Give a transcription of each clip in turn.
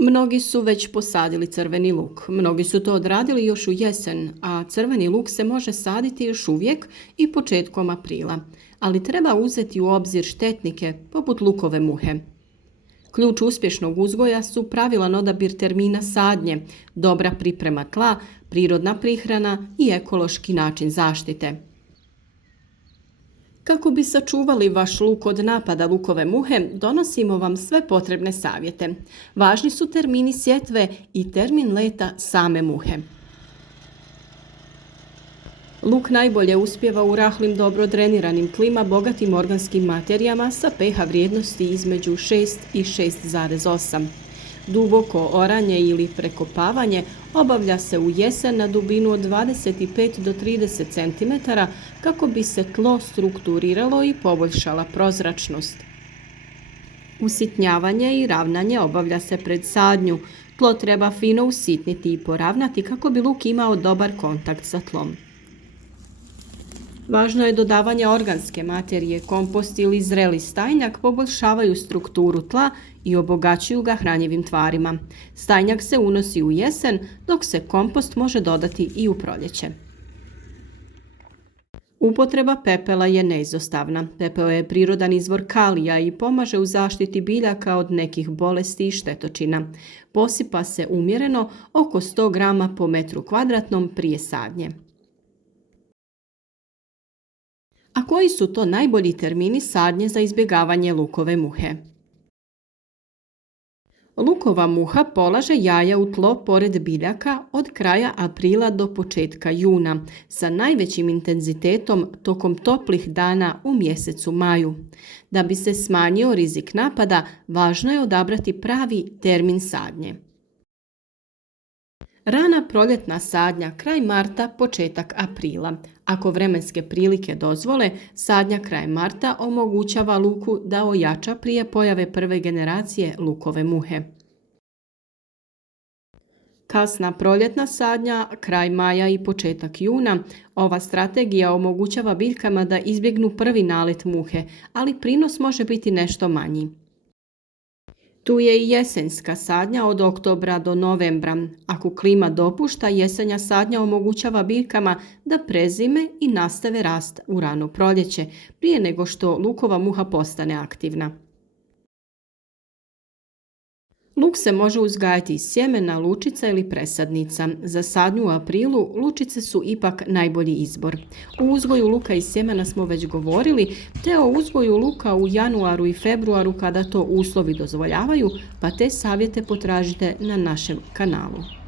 Mnogi su već posadili crveni luk. Mnogi su to odradili još u jesen, a crveni luk se može saditi još uvijek i početkom aprila. Ali treba uzeti u obzir štetnike poput lukove muhe. Ključ uspješnog uzgoja su pravilan odabir termina sadnje, dobra priprema tla, prirodna prihrana i ekološki način zaštite. Kako bi sačuvali vaš luk od napada lukove muhe, donosimo vam sve potrebne savjete. Važni su termini sjetve i termin leta same muhe. Luk najbolje uspijeva u rahlim, dobro dreniranim tlima, bogatim organskim materijama sa pH vrijednosti između 6 i 6,8. Duboko oranje ili prekopavanje obavlja se u jesen na dubinu od 25 do 30 cm kako bi se tlo strukturiralo i poboljšala prozračnost. Usitnjavanje i ravnanje obavlja se pred sadnju. Tlo treba fino usitniti i poravnati kako bi luk imao dobar kontakt sa tlom. Važno je dodavanje organske materije, kompost ili zreli stajnjak poboljšavaju strukturu tla i obogaćuju ga hranjivim tvarima. Stajnjak se unosi u jesen, dok se kompost može dodati i u proljeće. Upotreba pepela je neizostavna. Pepeo je prirodan izvor kalija i pomaže u zaštiti biljaka od nekih bolesti i štetočina. Posipa se umjereno oko 100 grama po metru kvadratnom prije sadnje. A koji su to najbolji termini sadnje za izbjegavanje lukove muhe? Lukova muha polaže jaja u tlo pored biljaka od kraja aprila do početka juna, sa najvećim intenzitetom tokom toplih dana u mjesecu maju. Da bi se smanjio rizik napada, važno je odabrati pravi termin sadnje. Rana proljetna sadnja kraj marta, početak aprila. Ako vremenske prilike dozvole, sadnja kraj marta omogućava luku da ojača prije pojave prve generacije lukove muhe. Kasna proljetna sadnja, kraj maja i početak juna. Ova strategija omogućava biljkama da izbjegnu prvi nalet muhe, ali prinos može biti nešto manji. Tu je i jesenska sadnja od oktobra do novembra. Ako klima dopušta, jesenja sadnja omogućava biljkama da prezime i nastave rast u rano proljeće, prije nego što lukova muha postane aktivna. Luk se može uzgajati iz sjemena, lučica ili presadnica. Za sadnju u aprilu lučice su ipak najbolji izbor. U uzgoju luka iz sjemena smo već govorili, te o uzgoju luka u januaru i februaru kada to uslovi dozvoljavaju, pa te savjete potražite na našem kanalu.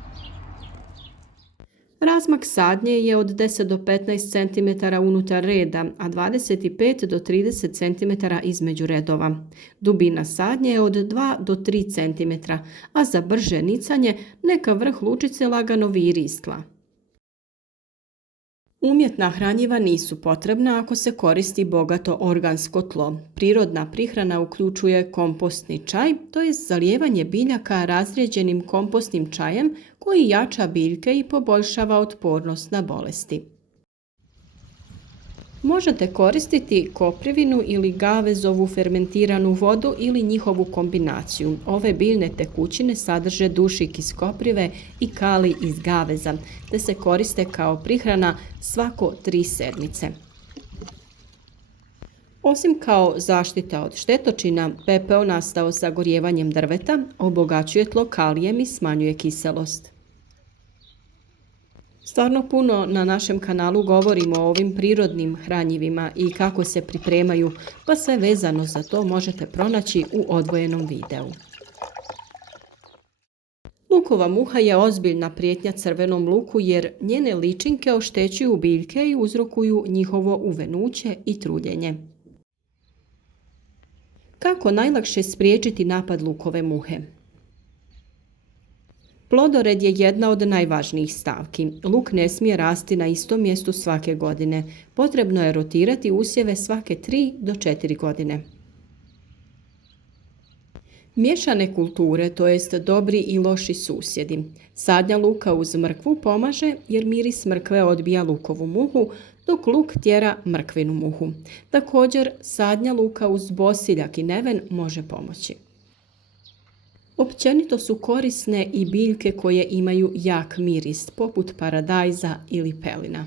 Razmak sadnje je od 10 do 15 cm unutar reda, a 25 do 30 cm između redova. Dubina sadnje je od 2 do 3 cm, a za brže nicanje neka vrh lučice lagano viri iz tla. Umjetna hranjiva nisu potrebna ako se koristi bogato organsko tlo. Prirodna prihrana uključuje kompostni čaj, to je zalijevanje biljaka razrijeđenim kompostnim čajem koji jača biljke i poboljšava otpornost na bolesti. Možete koristiti koprivinu ili gavezovu fermentiranu vodu ili njihovu kombinaciju. Ove biljne tekućine sadrže dušik iz koprive i kalij iz gaveza, te se koriste kao prihrana svako 3 sedmice. Osim kao zaštita od štetočina, pepeo nastao sagorijevanjem drveta obogaćuje tlo kalijem i smanjuje kiselost. Stvarno puno na našem kanalu govorimo o ovim prirodnim hranjivima i kako se pripremaju, pa sve vezano za to možete pronaći u odvojenom videu. Lukova muha je ozbiljna prijetnja crvenom luku jer njene ličinke oštećuju biljke i uzrokuju njihovo uvenuće i truljenje. Kako najlakše spriječiti napad lukove muhe? Plodored je jedna od najvažnijih stavki. Luk ne smije rasti na istom mjestu svake godine. Potrebno je rotirati usjeve svake 3 do 4 godine. Miješane kulture, to jest dobri i loši susjedi. Sadnja luka uz mrkvu pomaže jer miris mrkve odbija lukovu muhu, dok luk tjera mrkvinu muhu. Također, sadnja luka uz bosiljak i neven može pomoći. Općenito su korisne i biljke koje imaju jak miris, poput paradajza ili pelina.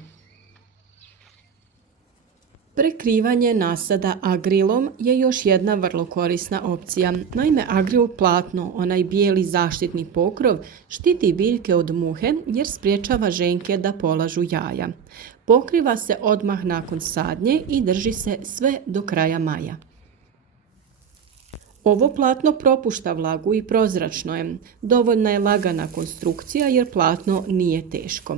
Prekrivanje nasada agrilom je još jedna vrlo korisna opcija. Naime, agril platno, onaj bijeli zaštitni pokrov, štiti biljke od muhe jer spriječava ženke da polažu jaja. Pokriva se odmah nakon sadnje i drži se sve do kraja maja. Ovo platno propušta vlagu i prozračno je. Dovoljna je lagana konstrukcija jer platno nije teško.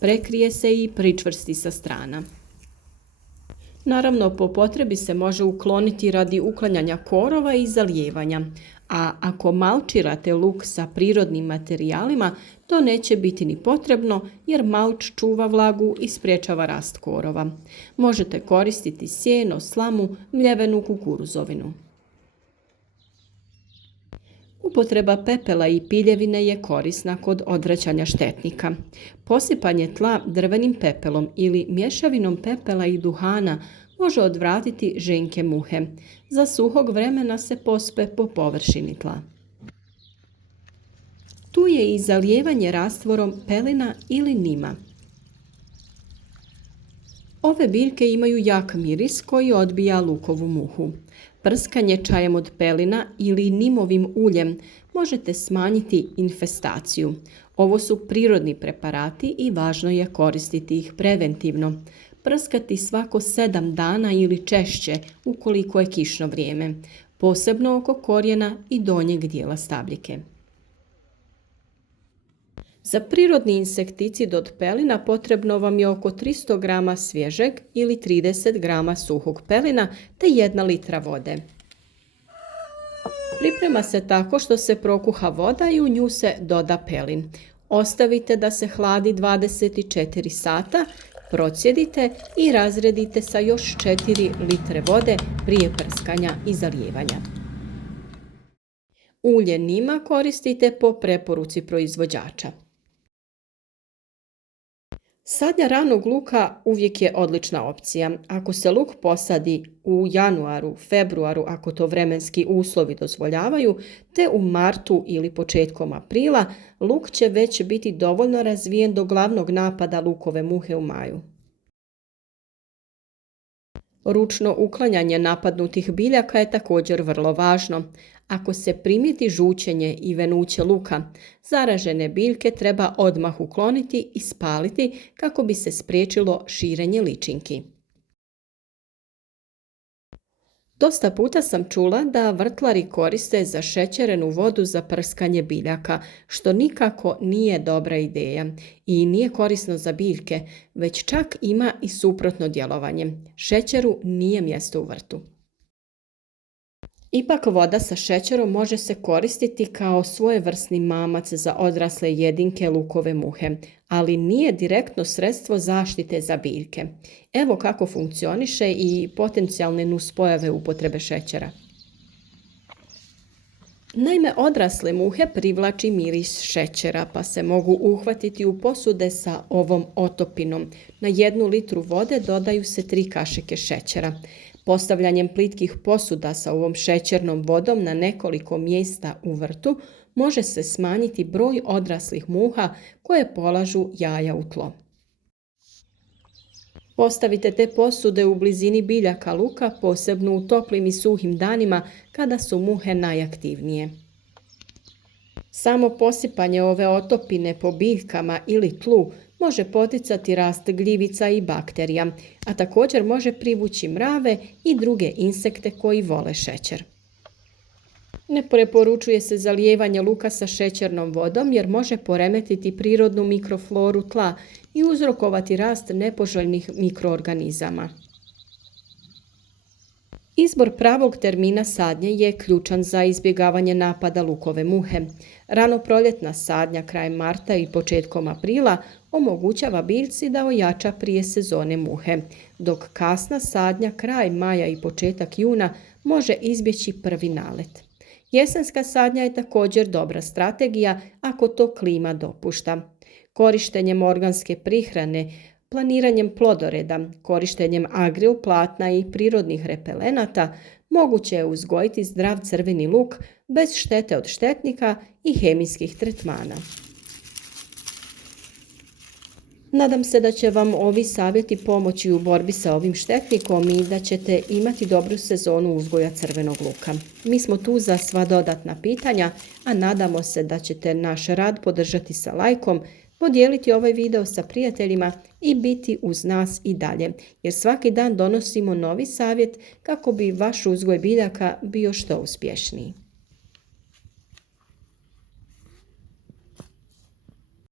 Prekrije se i pričvrsti sa strana. Naravno, po potrebi se može ukloniti radi uklanjanja korova i zalijevanja, a ako malčirate luk sa prirodnim materijalima, to neće biti ni potrebno jer malč čuva vlagu i sprječava rast korova. Možete koristiti sjeno, slamu, mljevenu kukuruzovinu. Upotreba pepela i piljevine je korisna kod odvraćanja štetnika. Posipanje tla drvenim pepelom ili mješavinom pepela i duhana može odvratiti ženke muhe. Za suhog vremena se pospe po površini tla. Tu je i zalijevanje rastvorom pelina ili nima. Ove biljke imaju jak miris koji odbija lukovu muhu. Prskanje čajem od pelina ili nimovim uljem možete smanjiti infestaciju. Ovo su prirodni preparati i važno je koristiti ih preventivno. Prskati svako 7 dana ili češće ukoliko je kišno vrijeme, posebno oko korijena i donjeg dijela stabljike. Za prirodni insekticid od pelina potrebno vam je oko 300 g svježeg ili 30 g suhog pelina te 1 litra vode. Priprema se tako što se prokuha voda i u nju se doda pelin. Ostavite da se hladi 24 sata, procjedite i razredite sa još 4 litre vode prije prskanja i zalijevanja. Ulje nima koristite po preporuci proizvođača. Sadnja ranog luka uvijek je odlična opcija. Ako se luk posadi u januaru, februaru, ako to vremenski uslovi dozvoljavaju, te u martu ili početkom aprila, luk će već biti dovoljno razvijen do glavnog napada lukove muhe u maju. Ručno uklanjanje napadnutih biljaka je također vrlo važno. Ako se primijeti žučenje i venuće luka, zaražene biljke treba odmah ukloniti i spaliti kako bi se spriječilo širenje ličinki. Dosta puta sam čula da vrtlari koriste zašećerenu vodu za prskanje biljaka, što nikako nije dobra ideja i nije korisno za biljke, već čak ima i suprotno djelovanje. Šećeru nije mjesto u vrtu. Ipak voda sa šećerom može se koristiti kao svojevrsni mamac za odrasle jedinke lukove muhe, ali nije direktno sredstvo zaštite za biljke. Evo kako funkcioniše i potencijalne nuspojave upotrebe šećera. Naime, odrasle muhe privlači miris šećera, pa se mogu uhvatiti u posude sa ovom otopinom. Na 1 litru vode dodaju se 3 kašike šećera. Postavljanjem plitkih posuda sa ovom šećernom vodom na nekoliko mjesta u vrtu može se smanjiti broj odraslih muha koje polažu jaja u tlo. Postavite te posude u blizini biljaka luka, posebno u toplim i suhim danima kada su muhe najaktivnije. Samo posipanje ove otopine po biljkama ili tlu može poticati rast gljivica i bakterija, a također može privući mrave i druge insekte koji vole šećer. Ne preporučuje se zalijevanje luka sa šećernom vodom jer može poremetiti prirodnu mikrofloru tla i uzrokovati rast nepoželjnih mikroorganizama. Izbor pravog termina sadnje je ključan za izbjegavanje napada lukove muhe. Ranoproljetna sadnja krajem marta i početkom aprila omogućava biljci da ojača prije sezone muhe, dok kasna sadnja kraj maja i početak juna može izbjeći prvi nalet. Jesenska sadnja je također dobra strategija ako to klima dopušta. Korištenjem organske prihrane, planiranjem plodoreda, korištenjem agril platna i prirodnih repelenata Moguće je uzgojiti zdrav crveni luk bez štete od štetnika i hemijskih tretmana. Nadam se da će vam ovi savjeti pomoći u borbi sa ovim štetnikom i da ćete imati dobru sezonu uzgoja crvenog luka. Mi smo tu za sva dodatna pitanja, a nadamo se da ćete naš rad podržati sa lajkom, podijeliti ovaj video sa prijateljima i biti uz nas i dalje, jer svaki dan donosimo novi savjet kako bi vaš uzgoj biljaka bio što uspješniji.